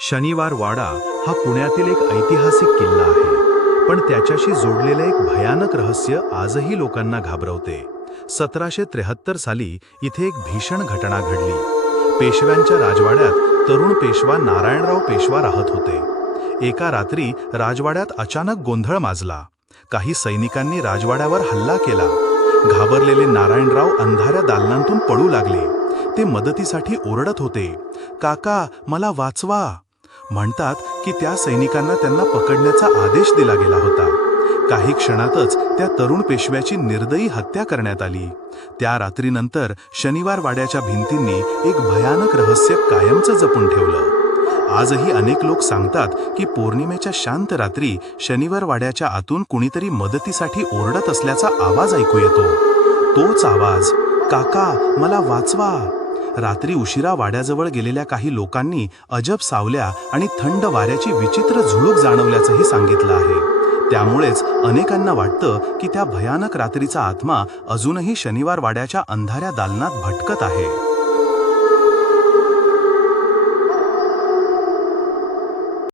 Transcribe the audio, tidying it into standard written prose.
शनिवार वाडा हा पुण्यातील एक ऐतिहासिक किल्ला आहे, पण त्याच्याशी जोडलेले एक भयानक रहस्य आजही लोकांना घाबरवते. 1773 साली इथे एक भीषण घटना घडली. पेशव्यांच्या राजवाड्यात तरुण पेशवा नारायणराव पेशवा राहत होते. एका रात्री राजवाड्यात अचानक गोंधळ माजला. काही सैनिकांनी राजवाड्यावर हल्ला केला. घाबरलेले नारायणराव अंधाऱ्या दालनातून पळू लागले. ते मदतीसाठी ओरडत होते, "काका, मला वाचवा." म्हणतात की त्या सैनिकांना त्यांना पकडण्याचा आदेश दिला गेला होता. काही क्षणातच त्या तरुण पेशव्याची निर्दयी हत्या करण्यात आली. त्या रात्रीनंतर शनिवार वाड्याच्या भिंतींनी एक भयानक रहस्य कायमचं जपून ठेवलं. आजही अनेक लोक सांगतात की पौर्णिमेच्या शांत रात्री शनिवार वाड्याच्या आतून कुणीतरी मदतीसाठी ओरडत असल्याचा आवाज ऐकू येतो. तोच आवाज, "काका, मला वाचवा." रात्री उशिरा वाड्याजवळ गेलेल्या काही लोकांनी अजब सावल्या आणि थंड वाऱ्याची विचित्र झुळूक जाणवल्याचंही सांगितलं आहे. त्यामुळेच अनेकांना वाटतं की त्या भयानक रात्रीचा आत्मा अजूनही शनिवार वाड्याच्या अंधाऱ्या दालनात भटकत आहे.